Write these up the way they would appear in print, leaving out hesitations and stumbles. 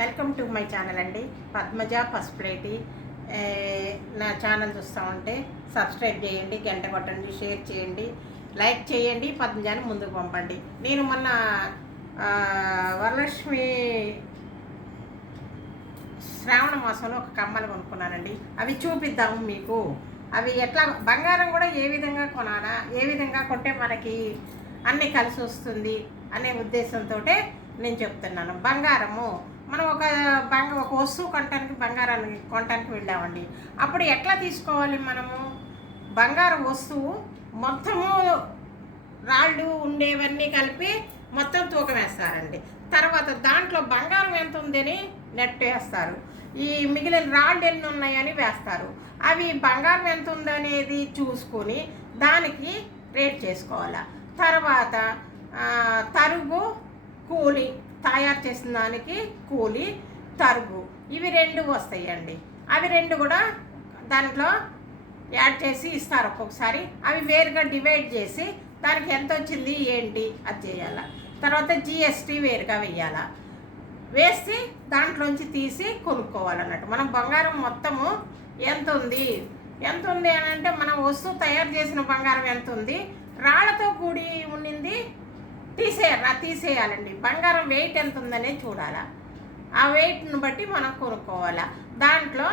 Welcome to my channel అండి. పద్మజ పసుపులేటి. నా channel చూస్తూ ఉంటే సబ్స్క్రైబ్ చేయండి, గంట కొట్టండి, షేర్ చేయండి, లైక్ చేయండి, పద్మజాని ముందుకు పంపండి. నేను మొన్న వరలక్ష్మి శ్రావణ మాసంలో ఒక కమ్మలు కొనుక్కున్నానండి. అవి చూపిద్దాము మీకు. అవి ఎట్లా బంగారం కూడా ఏ విధంగా కొనాలా, ఏ విధంగా కొంటే మనకి అన్నీ కలిసి వస్తుంది అనే ఉద్దేశంతో నేను చెప్తున్నాను. బంగారము మనం ఒక వస్తువు బంగారాన్ని కొనటానికి వెళ్ళామండి. అప్పుడు ఎట్లా తీసుకోవాలి మనము? బంగారం వస్తువు మొత్తము రాళ్ళు ఉండేవన్నీ కలిపి మొత్తం తూకం వేస్తారండి. తర్వాత దాంట్లో బంగారం ఎంత ఉందని నెట్ వేస్తారు. ఈ మిగిలిన రాళ్ళు ఎన్ని ఉన్నాయని వేస్తారు. అవి బంగారం ఎంత ఉందనేది చూసుకొని దానికి రేట్ చేసుకోవాలి. తర్వాత తరుగు, కూలి, తయారు చేసిన దానికి కూలి, తరుగు, ఇవి రెండు వస్తాయండి. అవి రెండు కూడా దాంట్లో యాడ్ చేసి ఇస్తారు ఒక్కొక్కసారి. అవి వేరుగా డివైడ్ చేసి దానికి ఎంత వచ్చింది ఏంటి అది చేయాలి. తర్వాత జిఎస్టీ వేరుగా వేయాలి. వేసి దాంట్లోంచి తీసి కొనుక్కోవాలన్నట్టు. మనం బంగారం మొత్తము ఎంత ఉంది అని అంటే మనం వస్తువు తయారు చేసిన బంగారం ఎంత ఉంది, రాళ్లతో కూడి ఉండింది తీసేయాలండి. బంగారం వెయిట్ ఎంత ఉందనే చూడాలి. ఆ వెయిట్ను బట్టి మనం కొనుక్కోవాలి. దాంట్లో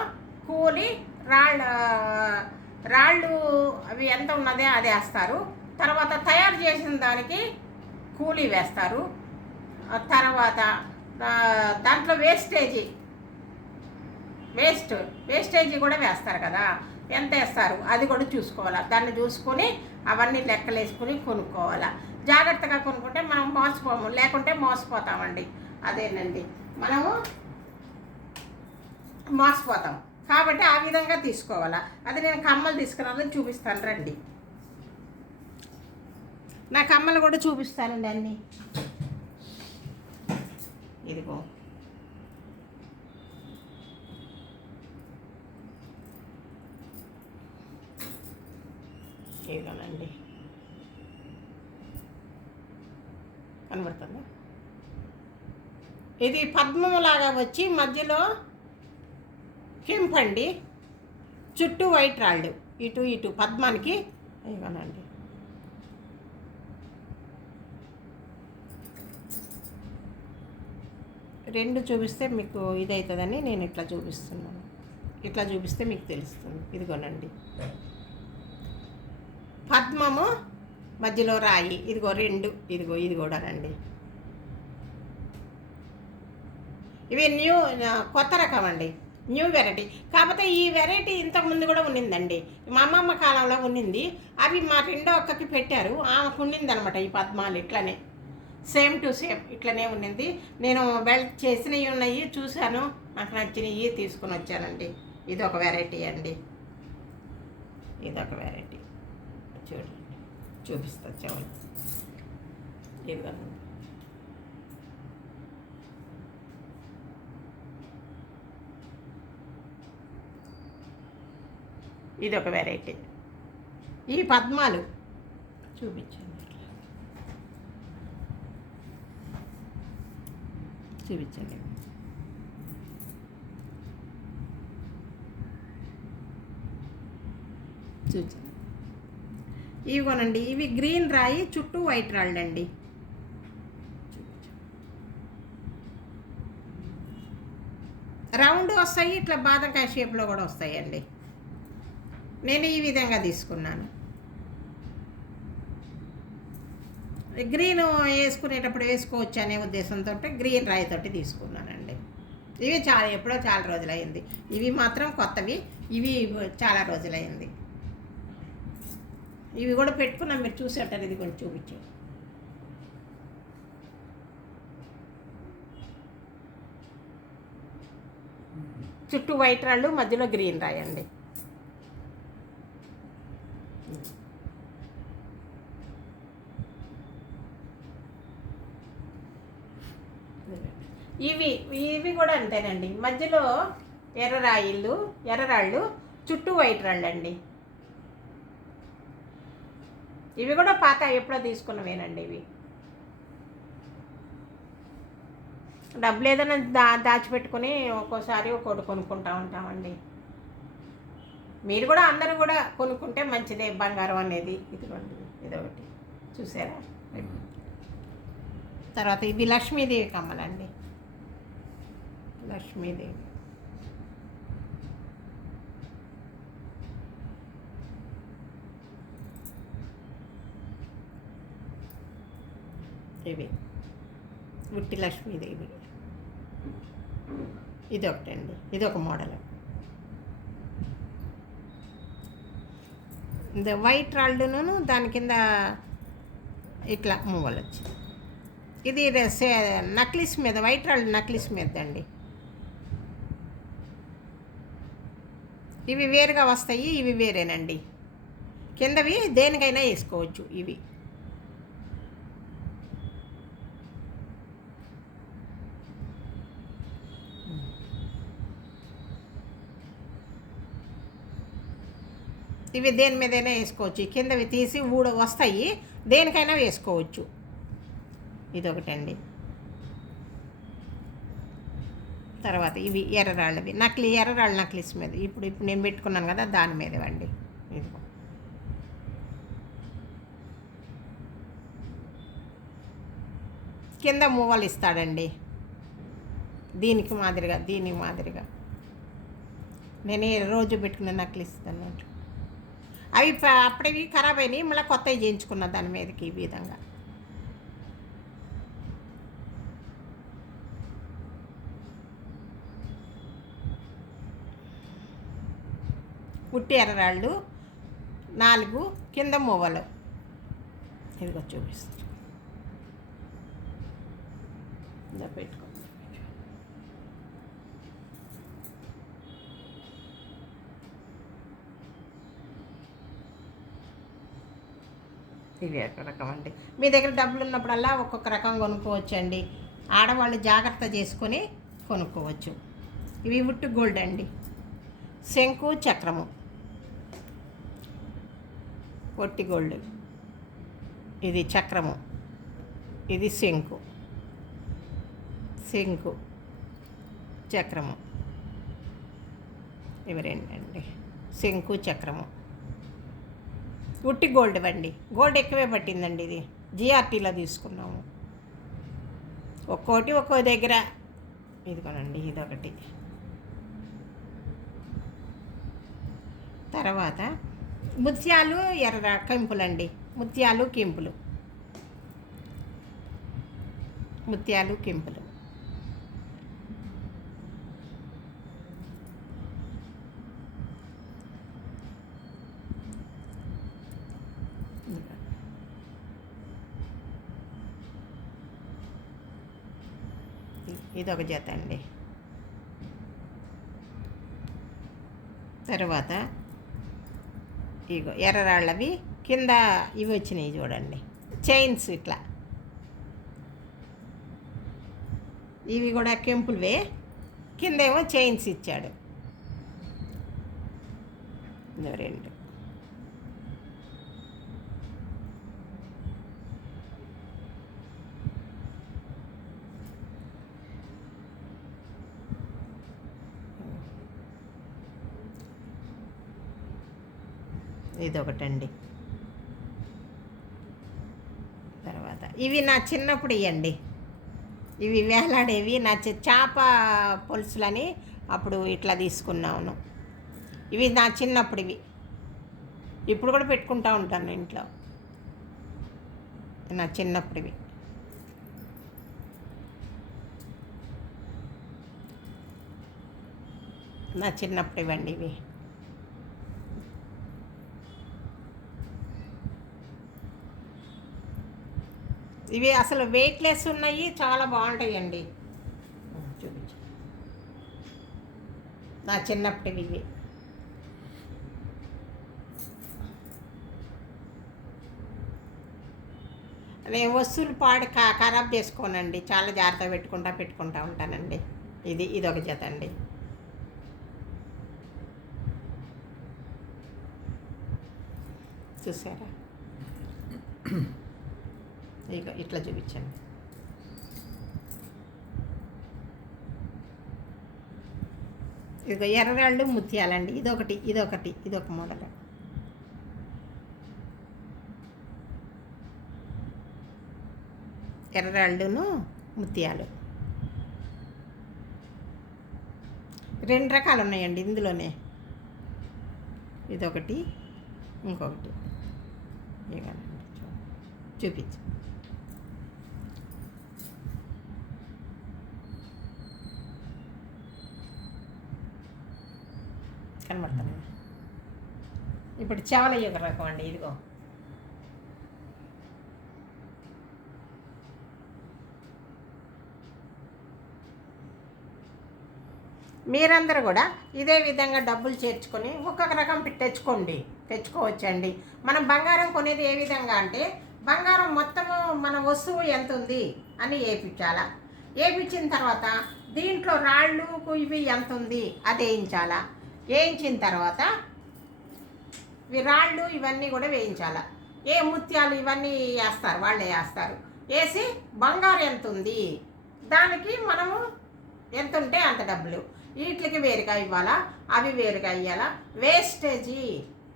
కూలి, రాళ్ళు అవి ఎంత ఉన్నదే అది వేస్తారు. తర్వాత తయారు చేసిన దానికి కూలీ వేస్తారు. తర్వాత దాంట్లో వేస్టేజీ కూడా వేస్తారు కదా, ఎంత వేస్తారు అది కూడా చూసుకోవాలి. దాన్ని చూసుకొని అవన్నీ లెక్కలు వేసుకుని కొనుక్కోవాలి. జాగ్రత్తగా కొనుక్కుంటే మనం మోసపోము, లేకుంటే మోసపోతామండి. అదేనండి, మనము మోసపోతాం కాబట్టి ఆ విధంగా తీసుకోవాలా. అది నేను కమ్మలు తీసుకురాలని చూపిస్తాను రండి. నా కమ్మలు కూడా చూపిస్తానండి అన్నీ. ఇదిగో ఇదిగోనండి, కనబడుతుందా? ఇది పద్మంలాగా వచ్చి మధ్యలో కెంపండి, చుట్టూ వైట్ రాళ్ళు, ఇటు పద్మానికి. ఇవ్వనండి, రెండు చూపిస్తే మీకు ఇదవుతుందని నేను ఇట్లా చూపిస్తున్నాను. ఇట్లా చూపిస్తే మీకు తెలుస్తుంది. ఇదిగోనండి, పద్మము మధ్యలో రాయి, ఇదిగో రెండు, ఇది కూడానండి. ఇవి కొత్త రకం అండి, న్యూ వెరైటీ. కాకపోతే ఈ వెరైటీ ఇంతకుముందు కూడా ఉన్నిందండి, మా అమ్మమ్మ కాలంలో ఉన్నింది. అవి మా రెండో అక్కకి పెట్టారు, ఆమెకు ఉన్నింది అనమాట. ఈ పద్మాలు ఇట్లనే సేమ్ టు సేమ్ ఇట్లనే ఉన్నింది. నేను బెల్ట్ చేసినవి ఉన్నాయి, చూశాను, నాకు నచ్చినవి తీసుకుని వచ్చానండి. ఇదొక వెరైటీ అండి, ఇదొక వెరైటీ. చూడండి, చూపిస్తా చెవులు. ఇదిగోండి, ఇదొక వెరైటీ. ఈ పద్మాలు చూపించండి, చూపించండి. చూపించండి, ఇవిగోనండి. ఇవి గ్రీన్ రాయి, చుట్టూ వైట్ రాళ్ళు అండి. రౌండ్ వస్తాయి, ఇట్లా బాదంకాయ షేప్లో కూడా వస్తాయండి. నేను ఈ విధంగా తీసుకున్నాను. గ్రీన్ వేసుకునేటప్పుడు వేసుకోవచ్చు అనే ఉద్దేశంతో గ్రీన్ రాయితోటి తీసుకున్నానండి. ఇవి ఎప్పుడో చాలా రోజులైంది. ఇవి మాత్రం కొత్తవి, ఇవి చాలా రోజులైంది. ఇవి కూడా పెట్టుకున్నాం, మీరు చూసేటారు. ఇది కొంచెం చూపించు. చుట్టూ వైట్ రాళ్ళు, మధ్యలో గ్రీన్ రాయి అండి. ఇవి కూడా అంతేనండి, మధ్యలో ఎర్రరాళ్ళు, చుట్టూ వైట్ రాళ్ళు అండి. ఇవి కూడా పాత ఎప్పుడో తీసుకున్నవేనండి. ఇవి డబ్బులు ఏదైనా దాచిపెట్టుకొని ఒక్కోసారి ఒక్కోటి కొనుక్కుంటూ ఉంటామండి. మీరు కూడా అందరూ కూడా కొనుక్కుంటే మంచిదే బంగారం అనేది. ఇదిగోండి ఇదొకటి చూసారా. తర్వాత ఇది లక్ష్మీదేవి కమ్మలండి. లక్ష్మీదేవి ఇవి ఉట్టి లక్ష్మీదేవి. ఇదొకటండి, ఇదొక మోడల్. ఇది వైట్ రాళ్ళును దాని కింద ఇట్లా మూవలు వచ్చి ఇది నక్లిస్ మీద వైట్ రాళ్ళు నక్లిస్ మీద అండి. ఇవి వేరుగా వస్తాయి, ఇవి వేరేనండి. కిందవి దేనికైనా వేసుకోవచ్చు. ఇవి దేని మీదైనా వేసుకోవచ్చు. కిందవి తీసి వస్తాయి, దేనికైనా వేసుకోవచ్చు. ఇదొకటండి. తర్వాత ఇవి ఎర్రరాళ్ళవి ఎర్రరాళ్ళ నక్లిస్ మీద ఇప్పుడు నేను పెట్టుకున్నాను కదా దాని మీదవండి. ఇదిగో కింద మూవలు ఇస్తాడండి. దీనికి మాదిరిగా నేను రోజు పెట్టుకున్న నక్లిస్ అన్నట్టు. అవి అప్పుడవి ఖరాబ్ అయినాయి, మళ్ళీ కొత్తవి చేయించుకున్న దాని మీదకి. ఈ విధంగా ఉట్టి ఎర్రరాళ్ళు 4 కింద మూవలు. ఇదిగో చూపిస్తాను, ఇలా పెట్టుకో. ఇవి ఒక రకం అండి. మీ దగ్గర డబ్బులు ఉన్నప్పుడల్లా ఒక్కొక్క రకం కొనుక్కోవచ్చండి. ఆడవాళ్ళు జాగ్రత్త చేసుకొని కొనుక్కోవచ్చు. ఇవి ఉట్టి గోల్డ్ అండి. శంకు చక్రము ఒట్టి గోల్డ్. ఇది చక్రము, ఇది శంకు చక్రము. ఇవి రెండండి, శంకు చక్రము. ఉట్టి గోల్డ్ అండి. గోల్డ్ ఎక్కువే పట్టిందండి. ఇది జిఆర్టీలో తీసుకున్నాము. ఒక్కో దగ్గర. ఇదిగోనండి ఇదొకటి. తర్వాత ముత్యాలు కెంపులండి. ముత్యాలు కెంపులు. ఇదొక జత అండి. తర్వాత ఇగో ఎర్రరాళ్ళవి కింద ఇవి వచ్చినాయి చూడండి, చైన్స్ ఇట్లా. ఇవి కూడా కెంపులవే, కిందేమో చైన్స్ ఇచ్చాడు. 2 ఇదొకటండి. తర్వాత ఇవి నా చిన్నప్పుడు ఇవ్వండి. ఇవి వేలాడేవి నా చేప పులుసులని అప్పుడు ఇట్లా తీసుకున్నాను. ఇవి నా చిన్నప్పుడు. ఇప్పుడు కూడా పెట్టుకుంటూ ఉంటాను ఇంట్లో. నా చిన్నప్పుడువి. ఇవ్వండి ఇవి. ఇవి అసలు వెయిట్లెస్ ఉన్నాయి, చాలా బాగుంటాయండి. చూపించు, నా చిన్నప్పటివి ఇవి. నేను వస్తువులు ఖరాబ్ చేసుకోనండి, చాలా జాగ్రత్తగా పెట్టుకుంటూ ఉంటానండి. ఇదొక జత అండి. చూసారా, ఇక ఇట్లా చూపించండి. ఇదిగో ఎర్రరాళ్ళు ముత్యాలండి. ఇదొక మోడల్. ఎర్రరాళ్ళును ముత్యాలు 2 రకాలు ఉన్నాయండి ఇందులోనే. ఇదొకటి, ఇంకొకటి. చూపించు. కనబడుతుంది. ఇప్పుడు చెవల యొక్క రకం అండి. ఇదిగో మీరందరూ కూడా ఇదే విధంగా డబ్బులు చేర్చుకొని ఒక్కొక్క రకం తెచ్చుకోవచ్చండి. మనం బంగారం కొనేది ఏ విధంగా అంటే, బంగారం మొత్తము మన వస్తువు ఎంత ఉంది అని వేయించాలా. వేయించిన తర్వాత దీంట్లో రాళ్ళు ఇవి ఎంత ఉంది అది వేయించాలా. వేయించిన తర్వాత రాళ్ళు ఇవన్నీ కూడా వేయించాలా. ముత్యాలు ఇవన్నీ వేస్తారు, వాళ్ళే వేస్తారు. వేసి బంగారం ఎంత ఉంది దానికి మనము ఎంత ఉంటే అంత డబ్బులు. వీటికి వేరుగా ఇవ్వాలా, అవి వేరుగా ఇవ్వాలా. వేస్టేజీ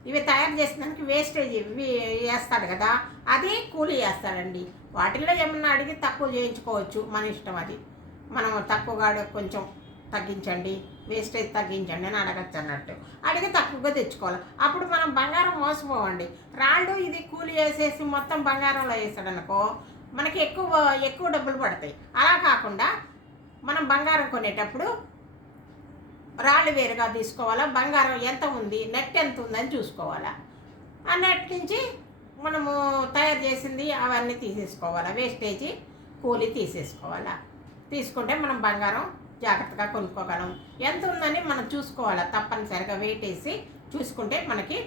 ఇవి తయారు చేసినందుకు వేస్టేజీ ఇవి వేస్తాడు కదా, అది కూలీ వేస్తాడండి. వాటిల్లో ఏమన్నా అడిగి తక్కువ చేయించుకోవచ్చు, మన ఇష్టం. అది మనం తక్కువగా కొంచెం తగ్గించండి, వేస్టేజ్ తగ్గించండి అని అడగచ్చు అన్నట్టు. అడిగి తక్కువగా తెచ్చుకోవాలి. అప్పుడు మనం బంగారం మోసపోవండి. రాళ్ళు ఇది కూలీ వేసేసి మొత్తం బంగారంలో వేసాడనుకో మనకి ఎక్కువ డబ్బులు పడతాయి. అలా కాకుండా మనం బంగారం కొనేటప్పుడు రాళ్ళు వేరుగా తీసుకోవాలా, బంగారం ఎంత ఉంది, నెట్ ఎంత ఉందని చూసుకోవాలా. ఆ నెట్ నుంచి మనము తయారు చేసింది అవన్నీ తీసేసుకోవాలా, వేస్టేజీ కూలీ తీసేసుకోవాలా. తీసుకుంటే మనం బంగారం జాగ్రత్తగా కొనుక్కోగలం. ఎంత ఉందని మనం చూసుకోవాలా, తప్పనిసరిగా వెయిట్ వేసి చూసుకుంటే మనకి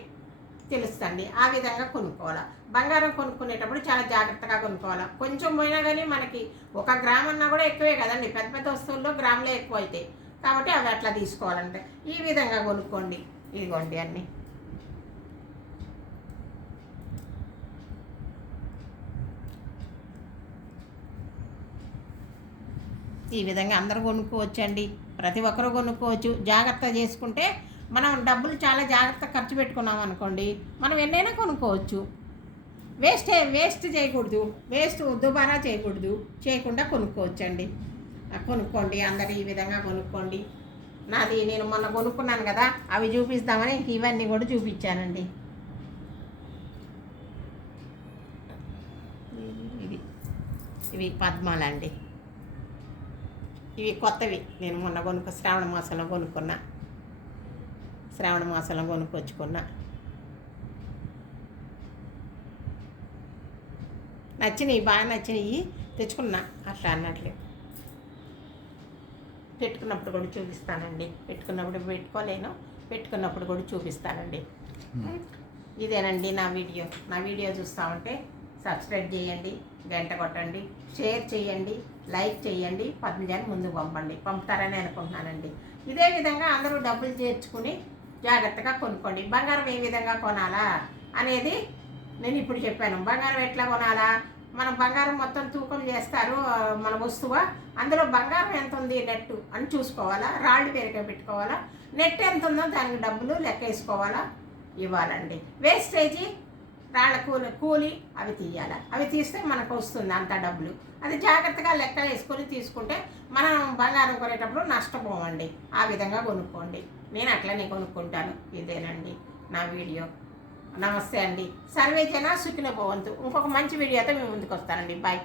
తెలుస్తుంది. ఆ విధంగా కొనుక్కోవాలా. బంగారం కొనుక్కునేటప్పుడు చాలా జాగ్రత్తగా కొనుక్కోవాలా. కొంచెం పోయినా కానీ మనకి 1 గ్రామ్ అన్నా కూడా ఎక్కువే కదండి. పెద్ద పెద్ద వస్తువుల్లో గ్రాములే ఎక్కువ అవుతాయి కాబట్టి అవి అట్లా తీసుకోవాలంటే ఈ విధంగా కొనుక్కోండి. ఇదిగోండి అన్నీ. ఈ విధంగా అందరూ కొనుక్కోవచ్చండి. ప్రతి ఒక్కరూ కొనుక్కోవచ్చు. జాగ్రత్త చేసుకుంటే మనం డబ్బులు చాలా జాగ్రత్త ఖర్చు పెట్టుకున్నాం అనుకోండి, మనం ఎన్నైనా కొనుక్కోవచ్చు. వేస్ట్ చేయకూడదు, దుబారా చేయకుండా కొనుక్కోవచ్చండి. కొనుక్కోండి అందరు ఈ విధంగా కొనుక్కోండి. నేను మొన్న కొనుక్కున్నాను కదా, అవి చూపిస్తామని ఇవన్నీ కూడా చూపించానండి. ఇవి పద్మాలండి. ఇవి కొత్తవి. నేను మొన్న శ్రావణ మాసంలో కొనుక్కొచ్చుకున్నా. బాగా నచ్చినాయి, తెచ్చుకున్నా. అట్లా అన్నట్లు పెట్టుకున్నప్పుడు కూడా చూపిస్తానండి. పెట్టుకున్నప్పుడు పెట్టుకోలేను, పెట్టుకున్నప్పుడు కూడా చూపిస్తానండి. ఇదేనండి నా వీడియో చూస్తూ ఉంటే సబ్స్క్రైబ్ చేయండి, గంట కొట్టండి, షేర్ చేయండి, లైక్ చేయండి, 10 మందికి ముందుకు పంపుతారని అనుకుంటున్నానండి. ఇదే విధంగా అందరూ డబ్బులు చేర్చుకుని జాగ్రత్తగా కొనుక్కోండి. బంగారం ఏ విధంగా కొనాలా అనేది నేను ఇప్పుడు చెప్పాను. బంగారం ఎట్లా కొనాలా, మనం బంగారం మొత్తం తూకం చేస్తారు మన వస్తువు. అందులో బంగారం ఎంత ఉంది నెట్ అని చూసుకోవాలా, రాళ్ళు వేరుగా పెట్టుకోవాలా, నెట్ ఎంత ఉందో దానికి డబ్బులు లెక్క వేసుకోవాలా, ఇవ్వాలండి. వేస్టేజీ రాళ్ళ కూలి అవి తీయాలి. అవి తీస్తే మనకు వస్తుంది అంత డబ్బులు. అది జాగ్రత్తగా లెక్క వేసుకొని తీసుకుంటే మనం బంగారం కొనేటప్పుడు నష్టపోవండి. ఆ విధంగా కొనుక్కోండి. నేను అట్లనే కొనుక్కుంటాను. ఇదేనండి నా వీడియో. నమస్తే అండి. సర్వే జన సుఖినో భవంతు. ఇంకొక మంచి వీడియోతో మేము ముందుకు వస్తానండి. బాయ్.